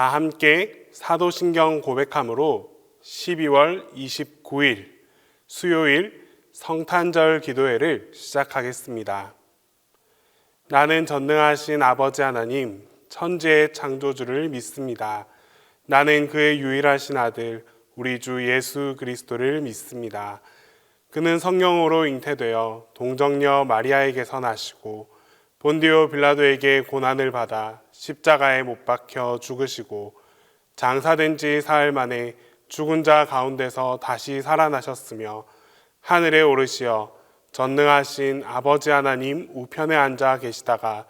다 함께 사도신경 고백함으로 12월 29일 수요일 성탄절 기도회를 시작하겠습니다. 나는 전능하신 아버지 하나님, 천지의 창조주를 믿습니다. 나는 그의 유일하신 아들, 우리 주 예수 그리스도를 믿습니다. 그는 성령으로 잉태되어 동정녀 마리아에게서 나시고 본디오 빌라도에게 고난을 받아 십자가에 못 박혀 죽으시고 장사된 지 사흘 만에 죽은 자 가운데서 다시 살아나셨으며 하늘에 오르시어 전능하신 아버지 하나님 우편에 앉아 계시다가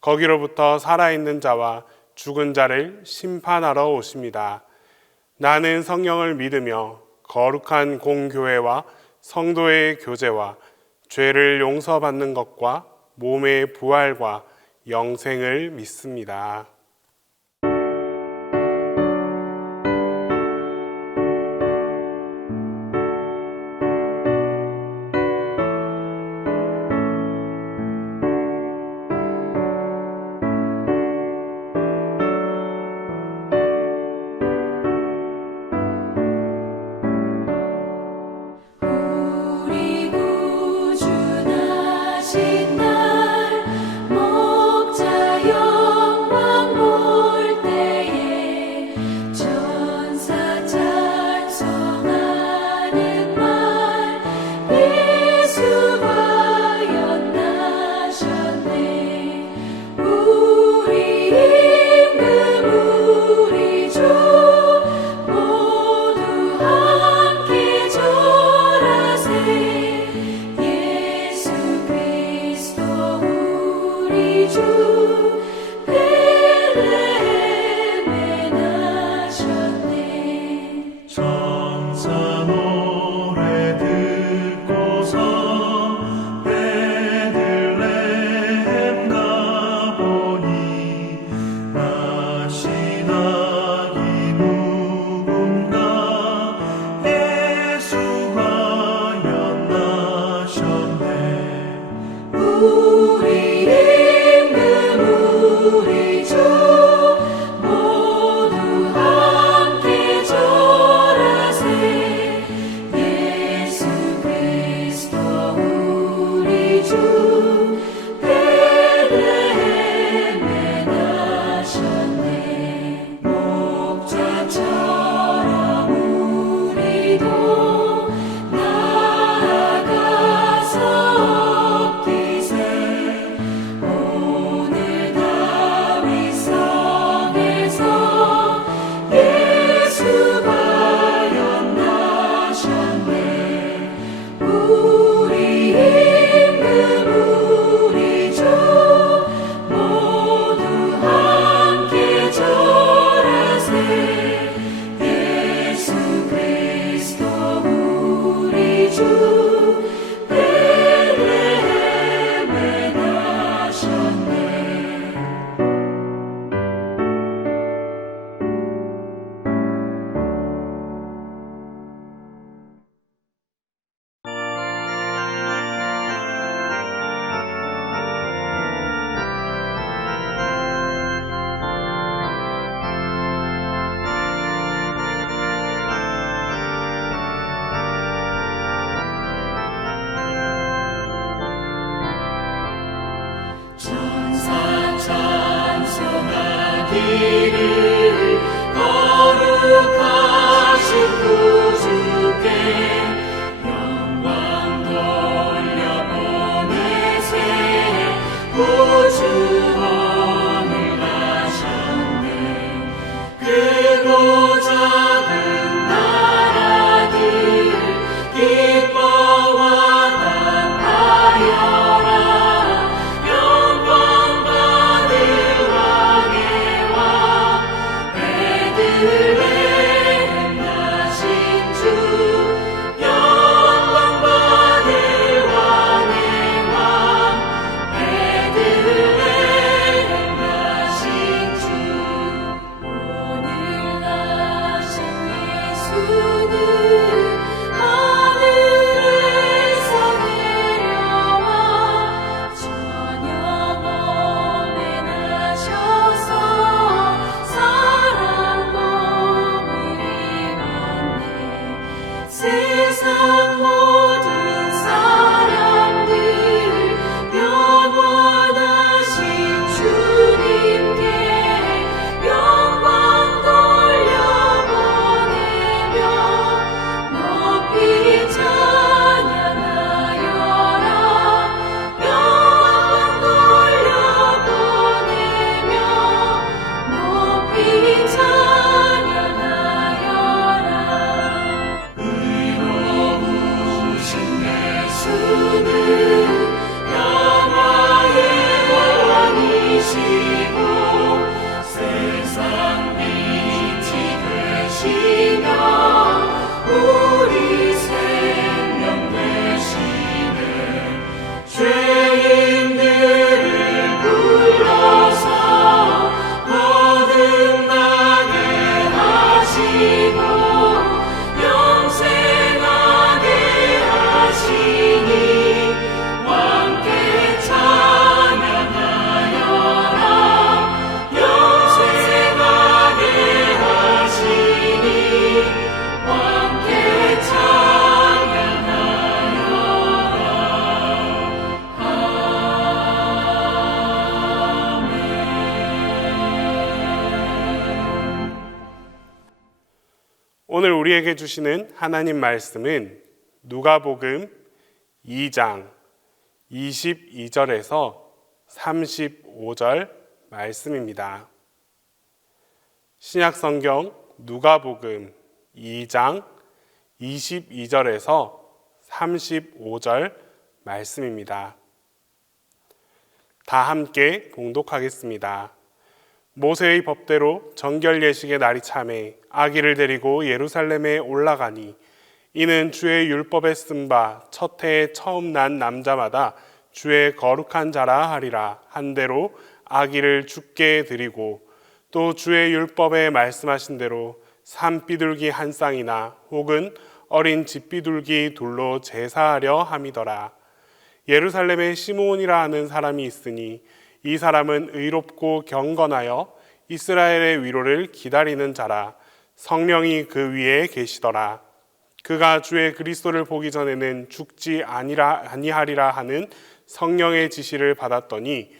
거기로부터 살아있는 자와 죽은 자를 심판하러 오십니다. 나는 성령을 믿으며 거룩한 공교회와 성도의 교제와 죄를 용서받는 것과 몸의 부활과 영생을 믿습니다. 오늘 우리에게 주시는 하나님 말씀은 누가복음 2장 22절에서 35절 말씀입니다. 신약성경 누가복음 2장 22절에서 35절 말씀입니다. 다 함께 봉독하겠습니다. 모세의 법대로 정결 예식의 날이 차매 아기를 데리고 예루살렘에 올라가니 이는 주의 율법에 쓴 바 첫 해에 처음 난 남자마다 주의 거룩한 자라 하리라 한 대로 아기를 주께 드리고 또 주의 율법에 말씀하신 대로 산비둘기 한 쌍이나 혹은 어린 집비둘기 둘로 제사하려 함이더라. 예루살렘에 시므온이라 하는 사람이 있으니 이 사람은 의롭고 경건하여 이스라엘의 위로를 기다리는 자라. 성령이 그 위에 계시더라. 그가 주의 그리스도를 보기 전에는 죽지 아니하리라 하는 성령의 지시를 받았더니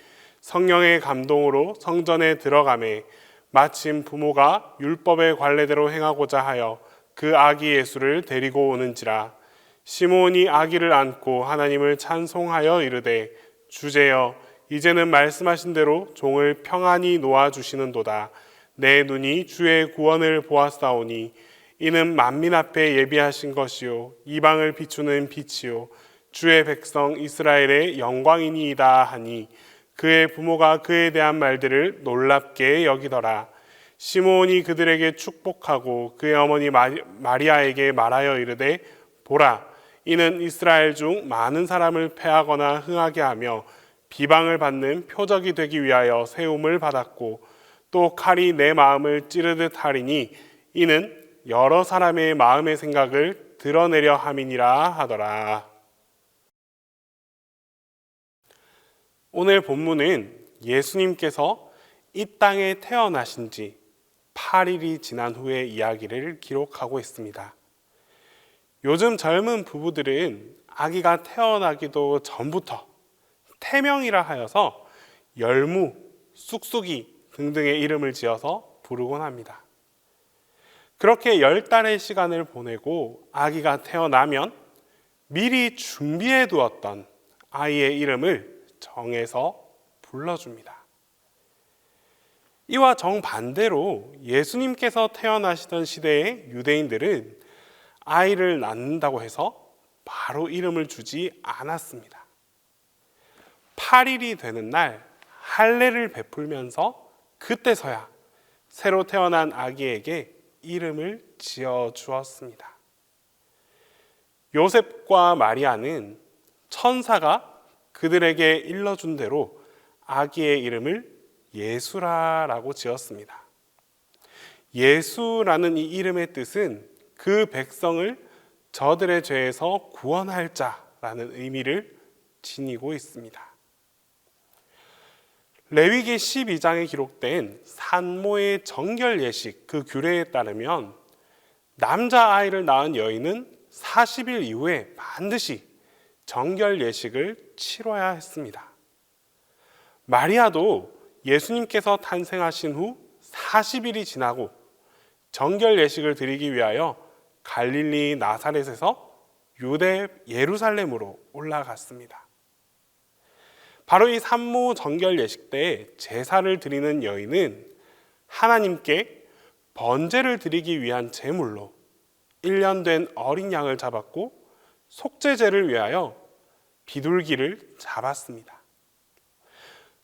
성령의 감동으로 성전에 들어가매 마침 부모가 율법의 관례대로 행하고자 하여 그 아기 예수를 데리고 오는지라. 시므온이 아기를 안고 하나님을 찬송하여 이르되 주제여 이제는 말씀하신 대로 종을 평안히 놓아주시는도다. 내 눈이 주의 구원을 보았사오니 이는 만민 앞에 예비하신 것이요 이방을 비추는 빛이요 주의 백성 이스라엘의 영광이니이다 하니 그의 부모가 그에 대한 말들을 놀랍게 여기더라. 시므온이 그들에게 축복하고 그의 어머니 마리아에게 말하여 이르되 보라 이는 이스라엘 중 많은 사람을 패하거나 흥하게 하며 비방을 받는 표적이 되기 위하여 세움을 받았고 또 칼이 내 마음을 찌르듯 하리니 이는 여러 사람의 마음의 생각을 드러내려 함이니라 하더라. 오늘 본문은 예수님께서 이 땅에 태어나신 지 8일이 지난 후의 이야기를 기록하고 있습니다. 요즘 젊은 부부들은 아기가 태어나기도 전부터 태명이라 하여서 열무, 쑥쑥이 등등의 이름을 지어서 부르곤 합니다. 그렇게 10달의 시간을 보내고 아기가 태어나면 미리 준비해 두었던 아이의 이름을 정해서 불러줍니다. 이와 정반대로 예수님께서 태어나시던 시대의 유대인들은 아이를 낳는다고 해서 바로 이름을 주지 않았습니다. 8일이 되는 날 할례를 베풀면서 그때서야 새로 태어난 아기에게 이름을 지어 주었습니다. 요셉과 마리아는 천사가 그들에게 일러준 대로 아기의 이름을 예수라라고 지었습니다. 예수라는 이 이름의 뜻은 그 백성을 저들의 죄에서 구원할 자라는 의미를 지니고 있습니다. 레위기 12장에 기록된 산모의 정결 예식 그 규례에 따르면 남자아이를 낳은 여인은 40일 이후에 반드시 정결 예식을 치러야 했습니다. 마리아도 예수님께서 탄생하신 후 40일이 지나고 정결 예식을 드리기 위하여 갈릴리 나사렛에서 유대 예루살렘으로 올라갔습니다. 바로 이 산모 정결 예식 때 제사를 드리는 여인은 하나님께 번제를 드리기 위한 제물로 1년 된 어린 양을 잡았고 속죄제를 위하여 비둘기를 잡았습니다.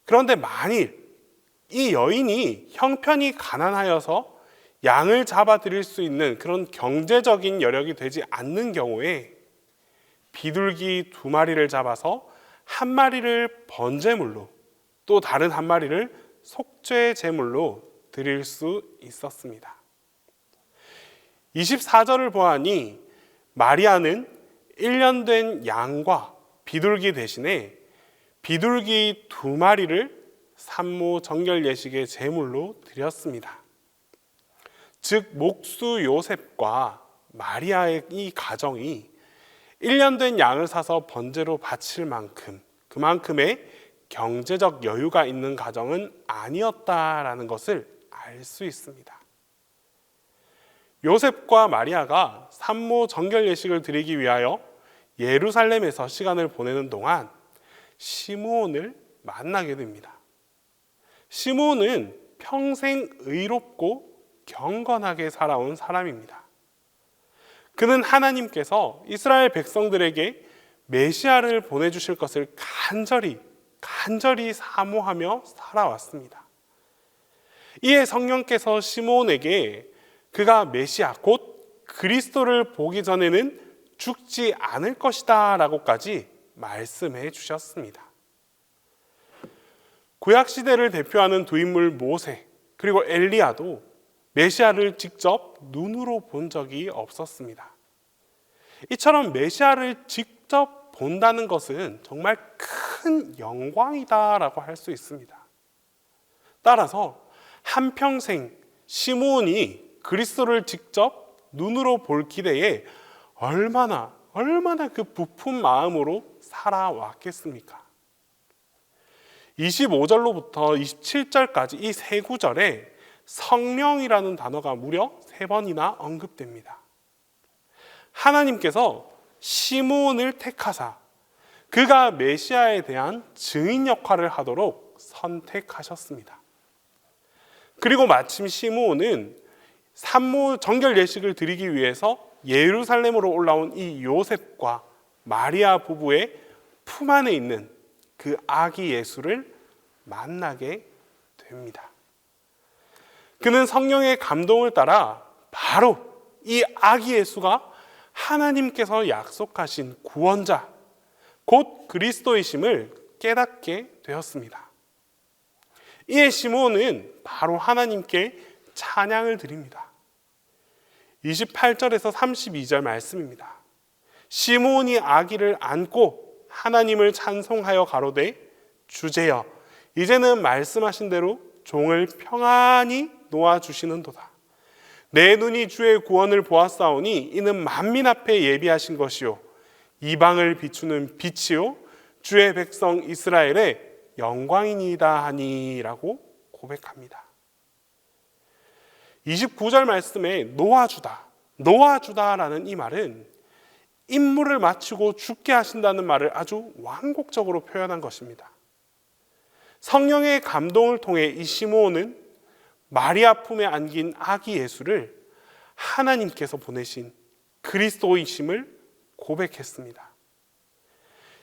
그런데 만일 이 여인이 형편이 가난하여서 양을 잡아 드릴 수 있는 그런 경제적인 여력이 되지 않는 경우에 비둘기 2마리를 잡아서 한 마리를 번제물로 또 다른 한 마리를 속죄 제물로 드릴 수 있었습니다. 24절을 보아하니 마리아는 1년 된 양과 비둘기 대신에 비둘기 2마리를 산모 정결 예식의 제물로 드렸습니다. 즉 목수 요셉과 마리아의 이 가정이 1년 된 양을 사서 번제로 바칠 만큼 그만큼의 경제적 여유가 있는 가정은 아니었다라는 것을 알 수 있습니다. 요셉과 마리아가 산모 정결 예식을 드리기 위하여 예루살렘에서 시간을 보내는 동안 시므온을 만나게 됩니다. 시므온은 평생 의롭고 경건하게 살아온 사람입니다. 그는 하나님께서 이스라엘 백성들에게 메시아를 보내주실 것을 간절히 사모하며 살아왔습니다. 이에 성령께서 시므온에게 그가 메시아 곧 그리스도를 보기 전에는 죽지 않을 것이다 라고까지 말씀해 주셨습니다. 구약시대를 대표하는 두 인물 모세 그리고 엘리야도 메시아를 직접 눈으로 본 적이 없었습니다. 이처럼 메시아를 직접 본다는 것은 정말 큰 영광이다라고 할 수 있습니다. 따라서 한평생 시므온이 그리스도를 직접 눈으로 볼 기대에 얼마나 그 부푼 마음으로 살아왔겠습니까? 25절로부터 27절까지 이 세 구절에 성령이라는 단어가 무려 3번이나 언급됩니다. 하나님께서 시므온을 택하사 그가 메시아에 대한 증인 역할을 하도록 선택하셨습니다. 그리고 마침 시므온은 산모 정결 예식을 드리기 위해서 예루살렘으로 올라온 이 요셉과 마리아 부부의 품 안에 있는 그 아기 예수를 만나게 됩니다. 그는 성령의 감동을 따라 바로 이 아기 예수가 하나님께서 약속하신 구원자, 곧 그리스도이심을 깨닫게 되었습니다. 이에 시므온은 바로 하나님께 찬양을 드립니다. 28절에서 32절 말씀입니다. 시므온이 아기를 안고 하나님을 찬송하여 가로되 주제여 이제는 말씀하신 대로 종을 평안히 놓아주시는도다. 내 눈이 주의 구원을 보았사오니 이는 만민 앞에 예비하신 것이요 이방을 비추는 빛이요 주의 백성 이스라엘의 영광이니이다 하니라고 고백합니다. 29절 말씀에 놓아주다라는 이 말은 임무를 마치고 죽게 하신다는 말을 아주 완곡적으로 표현한 것입니다. 성령의 감동을 통해 이 시므온은 마리아 품에 안긴 아기 예수를 하나님께서 보내신 그리스도이심을 고백했습니다.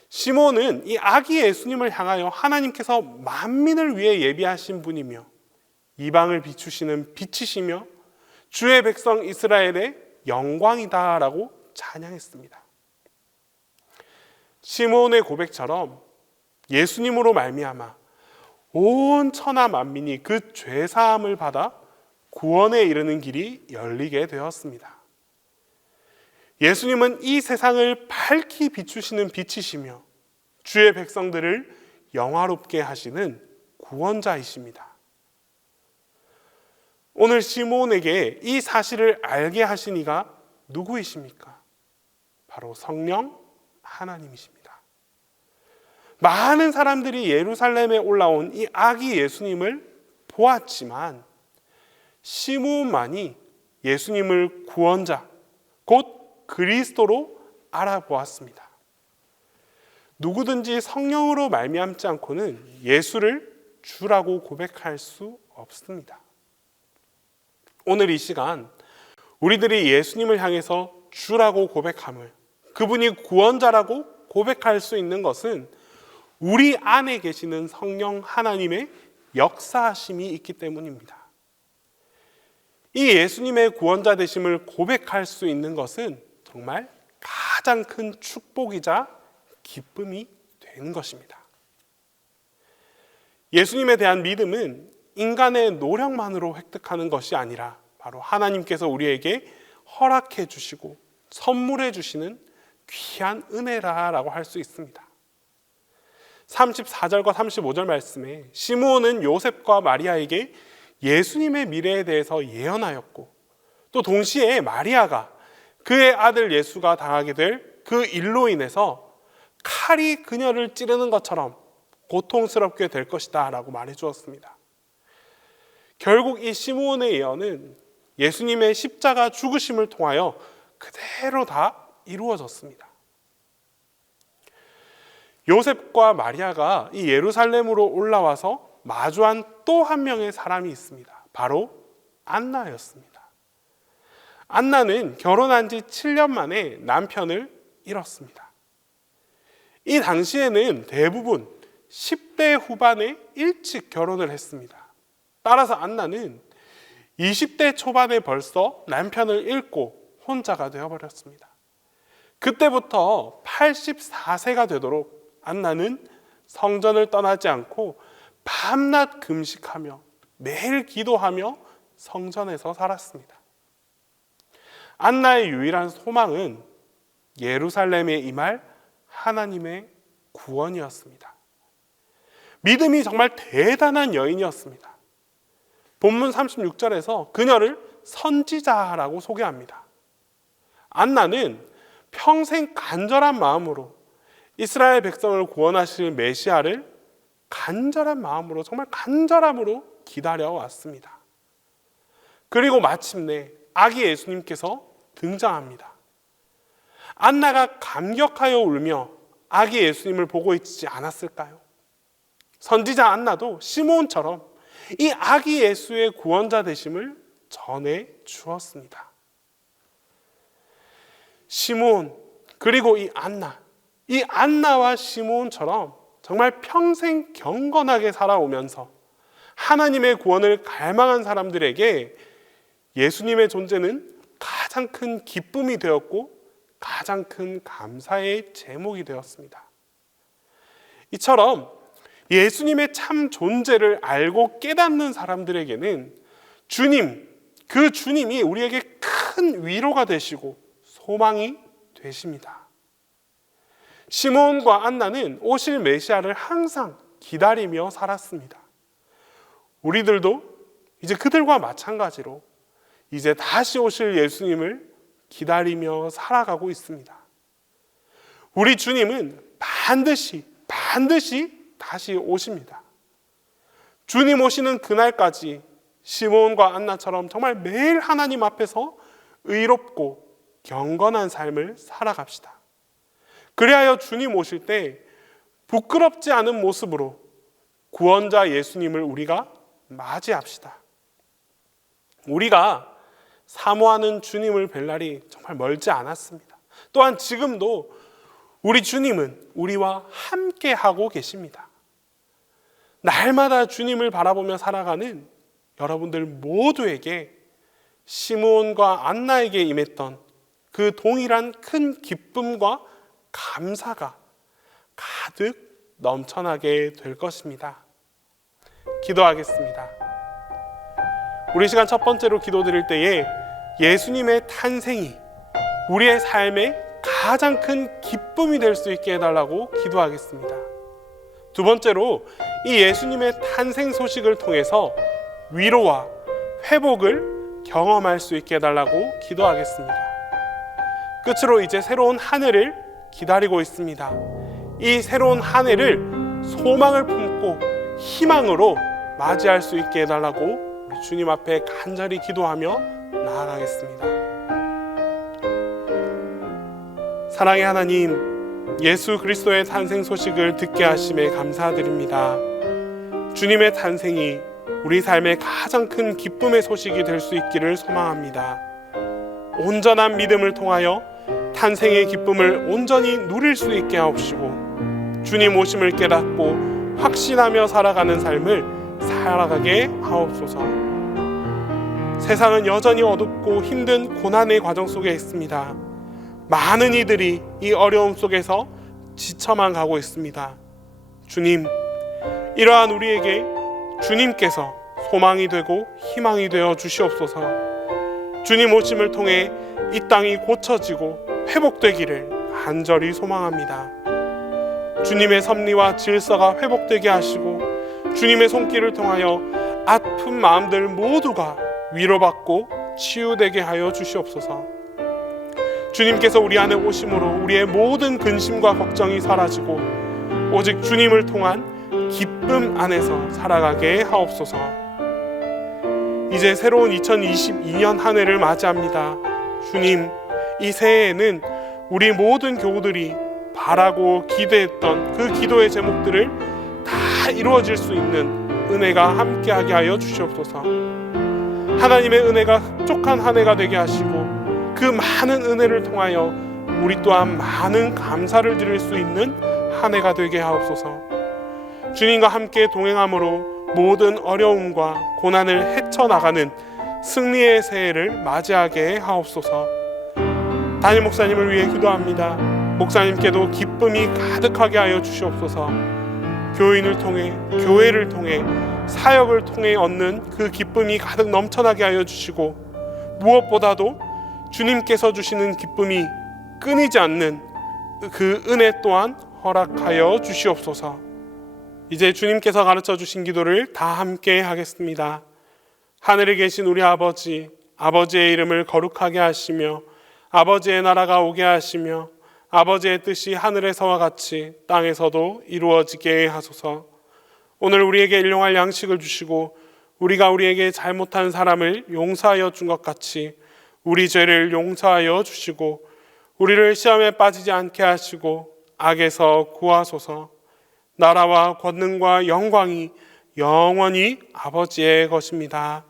시므온은 이 아기 예수님을 향하여 하나님께서 만민을 위해 예비하신 분이며 이방을 비추시는 빛이시며 주의 백성 이스라엘의 영광이다라고 찬양했습니다. 시므온의 고백처럼 예수님으로 말미암아 온 천하 만민이 그 죄사함을 받아 구원에 이르는 길이 열리게 되었습니다. 예수님은 이 세상을 밝히 비추시는 빛이시며 주의 백성들을 영화롭게 하시는 구원자이십니다. 오늘 시므온에게 이 사실을 알게 하신 이가 누구이십니까? 바로 성령 하나님이십니다. 많은 사람들이 예루살렘에 올라온 이 아기 예수님을 보았지만 시므온만이 예수님을 구원자, 곧 그리스도로 알아보았습니다. 누구든지 성령으로 말미암지 않고는 예수를 주라고 고백할 수 없습니다. 오늘 이 시간 우리들이 예수님을 향해서 주라고 고백함을, 그분이 구원자라고 고백할 수 있는 것은 우리 안에 계시는 성령 하나님의 역사하심이 있기 때문입니다. 이 예수님의 구원자 되심을 고백할 수 있는 것은 정말 가장 큰 축복이자 기쁨이 되는 것입니다. 예수님에 대한 믿음은 인간의 노력만으로 획득하는 것이 아니라 바로 하나님께서 우리에게 허락해 주시고 선물해 주시는 귀한 은혜라고 할 수 있습니다. 34절과 35절 말씀에 시므온은 요셉과 마리아에게 예수님의 미래에 대해서 예언하였고 또 동시에 마리아가 그의 아들 예수가 당하게 될 그 일로 인해서 칼이 그녀를 찌르는 것처럼 고통스럽게 될 것이다 라고 말해 주었습니다. 결국 이 시므온의 예언은 예수님의 십자가 죽으심을 통하여 그대로 다 이루어졌습니다. 요셉과 마리아가 이 예루살렘으로 올라와서 마주한 또 한 명의 사람이 있습니다. 바로 안나였습니다. 안나는 결혼한 지 7년 만에 남편을 잃었습니다. 이 당시에는 대부분 10대 후반에 일찍 결혼을 했습니다. 따라서 안나는 20대 초반에 벌써 남편을 잃고 혼자가 되어버렸습니다. 그때부터 84세가 되도록 안나는 성전을 떠나지 않고 밤낮 금식하며 매일 기도하며 성전에서 살았습니다. 안나의 유일한 소망은 예루살렘에 임할 하나님의 구원이었습니다. 믿음이 정말 대단한 여인이었습니다. 본문 36절에서 그녀를 선지자라고 소개합니다. 안나는 평생 간절한 마음으로 이스라엘 백성을 구원하실 메시아를 간절한 마음으로, 정말 간절함으로 기다려왔습니다. 그리고 마침내 아기 예수님께서 등장합니다. 안나가 감격하여 울며 아기 예수님을 보고 있지 않았을까요? 선지자 안나도 시므온처럼 이 아기 예수의 구원자 되심을 전해 주었습니다. 시므온 그리고 이 안나와 시므온처럼 정말 평생 경건하게 살아오면서 하나님의 구원을 갈망한 사람들에게 예수님의 존재는 가장 큰 기쁨이 되었고 가장 큰 감사의 제목이 되었습니다. 이처럼 예수님의 참 존재를 알고 깨닫는 사람들에게는 그 주님이 우리에게 큰 위로가 되시고 소망이 되십니다. 시므온과 안나는 오실 메시아를 항상 기다리며 살았습니다. 우리들도 이제 그들과 마찬가지로 이제 다시 오실 예수님을 기다리며 살아가고 있습니다. 우리 주님은 반드시 다시 오십니다. 주님 오시는 그날까지 시므온과 안나처럼 정말 매일 하나님 앞에서 의롭고 경건한 삶을 살아갑시다. 그리하여 주님 오실 때 부끄럽지 않은 모습으로 구원자 예수님을 우리가 맞이합시다. 우리가 사모하는 주님을 뵐 날이 정말 멀지 않았습니다. 또한 지금도 우리 주님은 우리와 함께 하고 계십니다. 날마다 주님을 바라보며 살아가는 여러분들 모두에게 시므온과 안나에게 임했던 그 동일한 큰 기쁨과 감사가 가득 넘쳐나게 될 것입니다. 기도하겠습니다. 우리 시간 첫 번째로 기도드릴 때에 예수님의 탄생이 우리의 삶의 가장 큰 기쁨이 될 수 있게 해달라고 기도하겠습니다. 두 번째로 이 예수님의 탄생 소식을 통해서 위로와 회복을 경험할 수 있게 해달라고 기도하겠습니다. 끝으로 이제 새로운 한 해를 기다리고 있습니다. 이 새로운 한 해를 소망을 품고 희망으로 맞이할 수 있게 해달라고 우리 주님 앞에 간절히 기도하며 나아가겠습니다. 사랑의 하나님, 예수 그리스도의 탄생 소식을 듣게 하심에 감사드립니다. 주님의 탄생이 우리 삶의 가장 큰 기쁨의 소식이 될 수 있기를 소망합니다. 온전한 믿음을 통하여 탄생의 기쁨을 온전히 누릴 수 있게 하옵시고 주님 오심을 깨닫고 확신하며 살아가는 삶을 살아가게 하옵소서. 세상은 여전히 어둡고 힘든 고난의 과정 속에 있습니다. 많은 이들이 이 어려움 속에서 지쳐만 가고 있습니다. 주님, 이러한 우리에게 주님께서 소망이 되고 희망이 되어 주시옵소서. 주님 오심을 통해 이 땅이 고쳐지고 회복되기를 간절히 소망합니다. 주님의 섭리와 질서가 회복되게 하시고 주님의 손길을 통하여 아픈 마음들 모두가 위로받고 치유되게 하여 주시옵소서. 주님께서 우리 안에 오심으로 우리의 모든 근심과 걱정이 사라지고 오직 주님을 통한 기쁨 안에서 살아가게 하옵소서. 이제 새로운 2022년 한 해를 맞이합니다. 주님, 이 새해에는 우리 모든 교우들이 바라고 기대했던 그 기도의 제목들을 다 이루어질 수 있는 은혜가 함께하게 하여 주시옵소서. 하나님의 은혜가 흡족한 한 해가 되게 하시고 그 많은 은혜를 통하여 우리 또한 많은 감사를 드릴 수 있는 한 해가 되게 하옵소서. 주님과 함께 동행함으로 모든 어려움과 고난을 헤쳐나가는 승리의 새해를 맞이하게 하옵소서. 담임 목사님을 위해 기도합니다. 목사님께도 기쁨이 가득하게 하여 주시옵소서. 교인을 통해, 교회를 통해, 사역을 통해 얻는 그 기쁨이 가득 넘쳐나게 하여 주시고, 무엇보다도 주님께서 주시는 기쁨이 끊이지 않는 그 은혜 또한 허락하여 주시옵소서. 이제 주님께서 가르쳐 주신 기도를 다 함께 하겠습니다. 하늘에 계신 우리 아버지, 아버지의 이름을 거룩하게 하시며 아버지의 나라가 오게 하시며 아버지의 뜻이 하늘에서와 같이 땅에서도 이루어지게 하소서. 오늘 우리에게 일용할 양식을 주시고 우리가 우리에게 잘못한 사람을 용서하여 준 것 같이 우리 죄를 용서하여 주시고 우리를 시험에 빠지지 않게 하시고 악에서 구하소서. 나라와 권능과 영광이 영원히 아버지의 것입니다.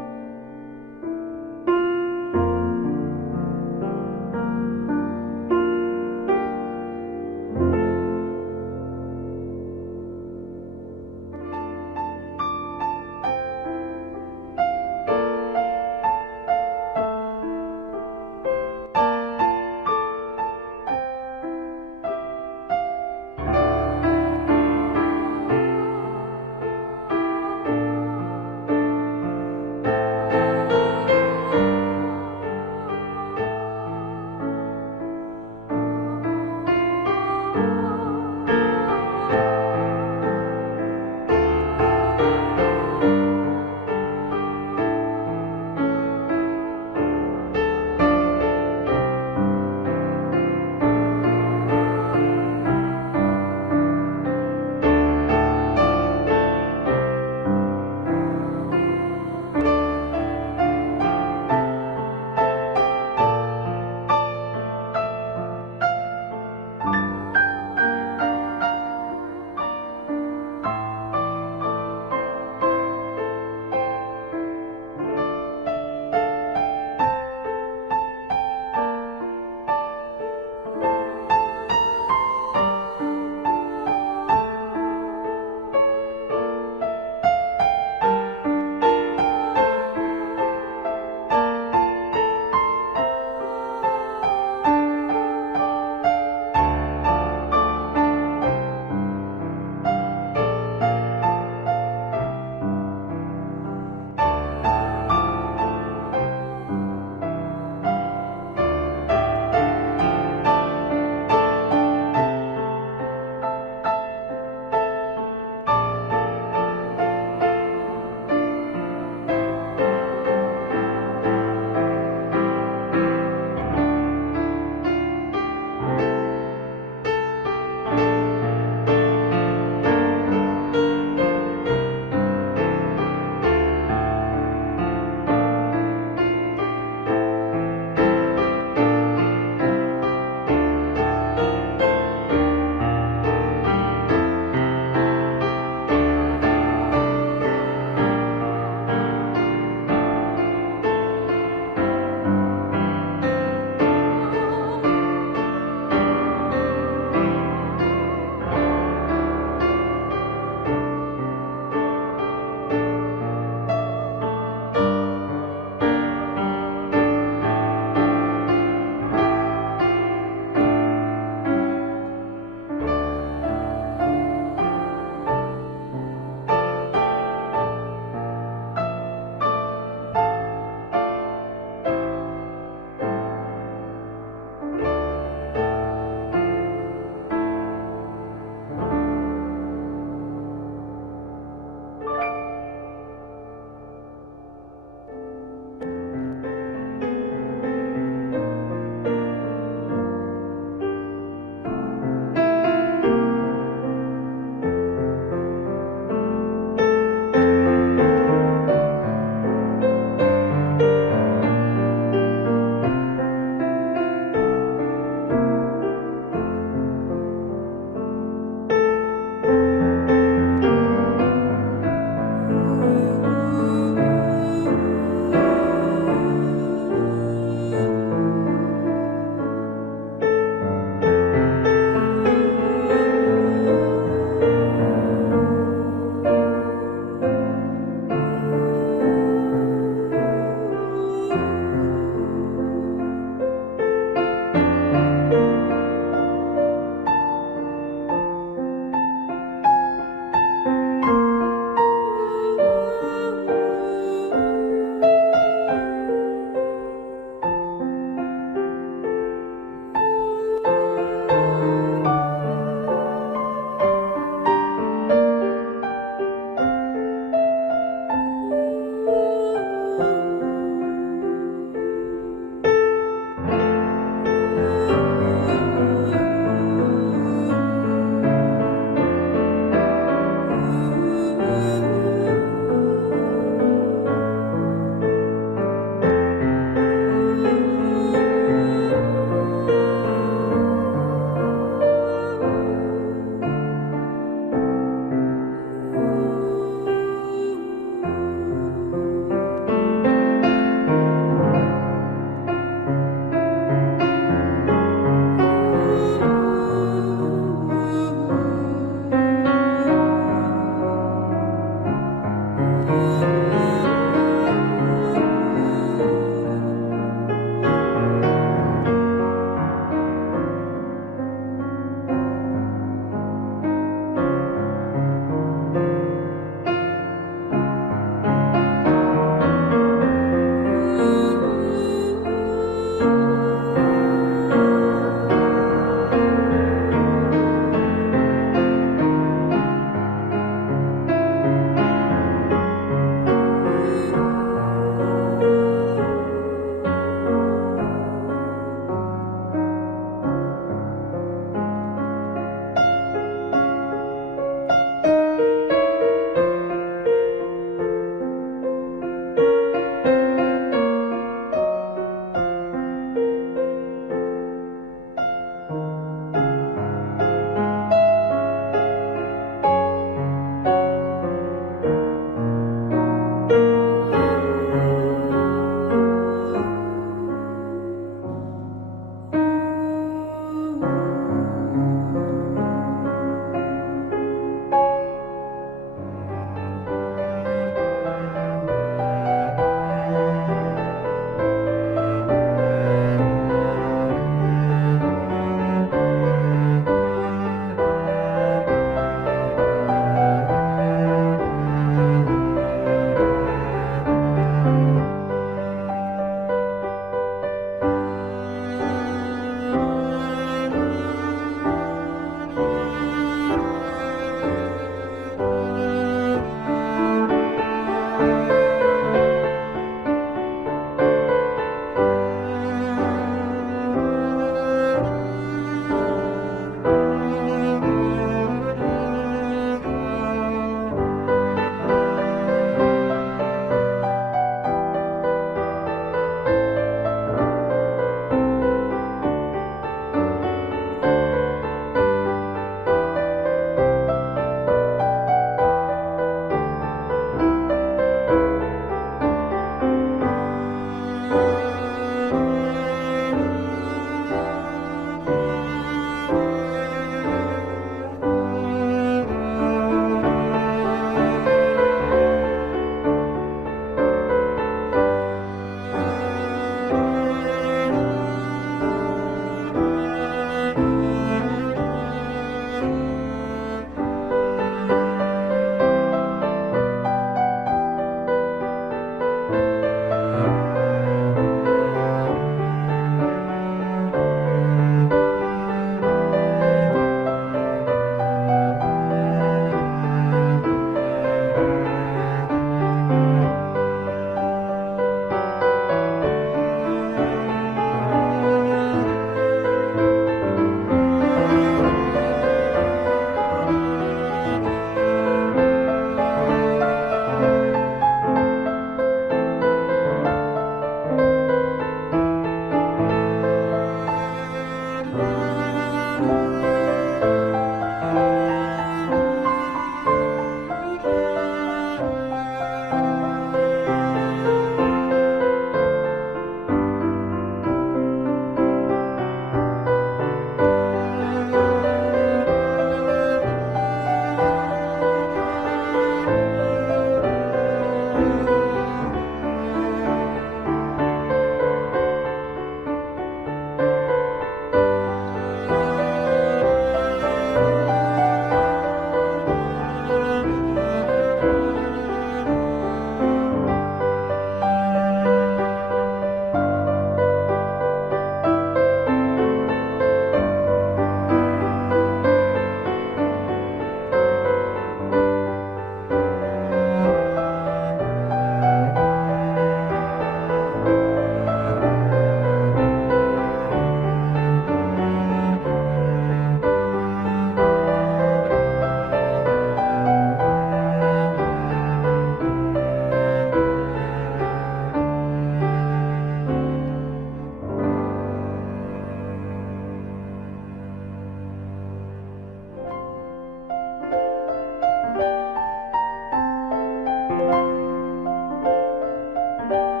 네.